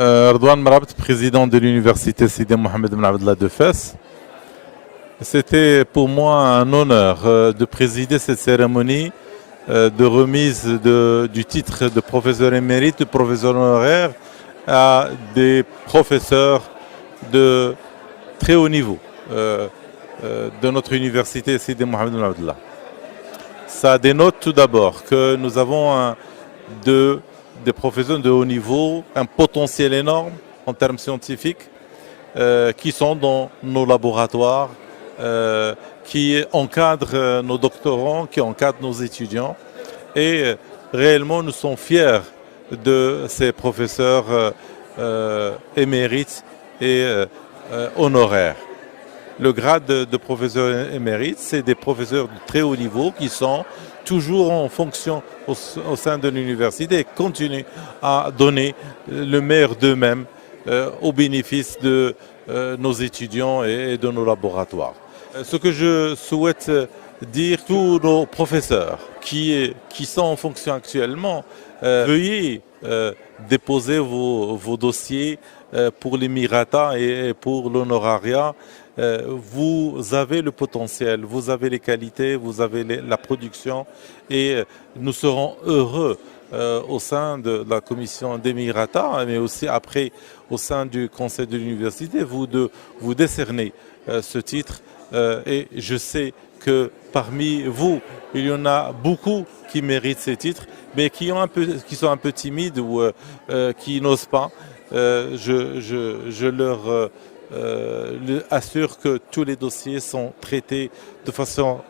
Ardouane Mrabt, président de l'université Sidi Mohamed Ben Abdallah de Fès. C'était pour moi un honneur de présider cette cérémonie de remise du titre de professeur émérite, de professeur honoraire à des professeurs de très haut niveau de notre université Sidi Mohamed Ben Abdallah. Ça dénote tout d'abord que nous avons des professeurs de haut niveau, un potentiel énorme en termes scientifiques, qui sont dans nos laboratoires, qui encadrent nos doctorants, qui encadrent nos étudiants. Et réellement, nous sommes fiers de ces professeurs émérites et honoraires. Le grade de professeur émérite, c'est des professeurs de très haut niveau qui sont toujours en fonction au sein de l'université et continuent à donner le meilleur d'eux-mêmes au bénéfice de nos étudiants et de nos laboratoires. Ce que je souhaite dire, tous nos professeurs qui sont en fonction actuellement, veuillez déposer vos dossiers pour l'Émirata et pour l'honorariat. Vous avez le potentiel, vous avez les qualités, vous avez la production et nous serons heureux au sein de la commission d'Émirata, mais aussi après au sein du conseil de l'université, de vous décerner ce titre. Et je sais que parmi vous, il y en a beaucoup qui méritent ces titres, mais qui sont un peu timides ou qui n'osent pas. Je leur assure que tous les dossiers sont traités de façon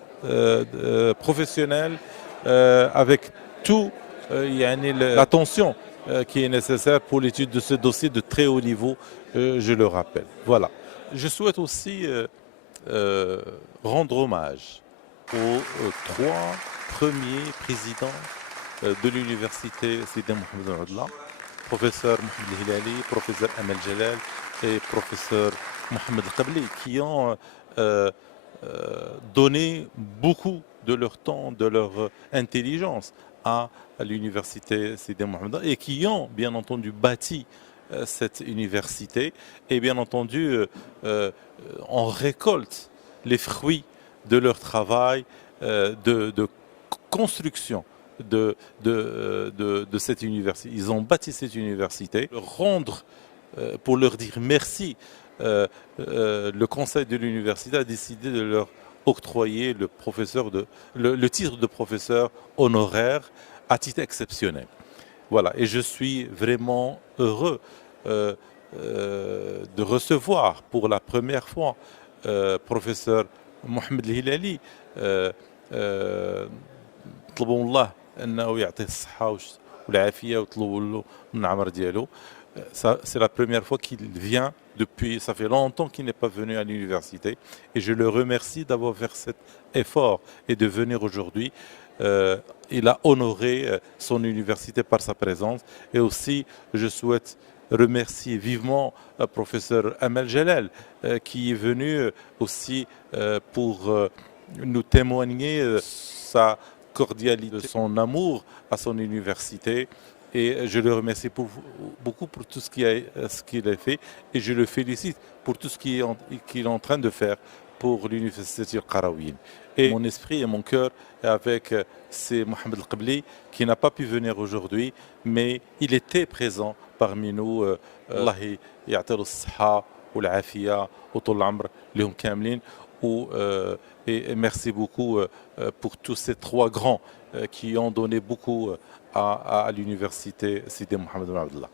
professionnelle, avec tout l'attention qui est nécessaire pour l'étude de ce dossier de très haut niveau, je le rappelle. Voilà. Je souhaite aussi rendre hommage aux trois premiers présidents de l'université Sidi Mohamed Ben Abdallah, professeur Mohamed Hilali, professeur Amel Jalal et professeur Mohamed Qabli, qui ont donné beaucoup de leur temps, de leur intelligence à l'université Sidi Mohamed et qui ont bien entendu bâti cette université et bien entendu on récolte les fruits de leur travail de construction de cette université. Ils ont bâti cette université. Pour leur dire merci, le conseil de l'université a décidé de leur octroyer le titre de professeur honoraire à titre exceptionnel. Voilà, et je suis vraiment heureux de recevoir pour la première fois professeur Mohamed Hilali. طلبوا الله انه يعطيه الصحه والعافيه وطلبوا له من العمر ديالو. C'est la première fois qu'il vient depuis, ça fait longtemps qu'il n'est pas venu à l'université et je le remercie d'avoir fait cet effort et de venir aujourd'hui. Il a honoré son université par sa présence et aussi je souhaite remercier vivement professeur Amel Jalal qui est venu aussi pour nous témoigner sa cordialité, son amour à son université. Et je le remercie beaucoup pour tout ce qu'il a fait et je le félicite pour tout ce qu'il est en train de faire pour l'université Qarawiyyin. Et mon esprit et mon cœur est avec c'est Mohamed Qabli qui n'a pas pu venir aujourd'hui, mais il était présent parmi nous. Allah يعطيه الصحة والعافية وطول العمر لهم كاملين. Et merci beaucoup pour tous ces trois grands qui ont donné beaucoup à l'université Sidi Mohamed Ben Abdallah.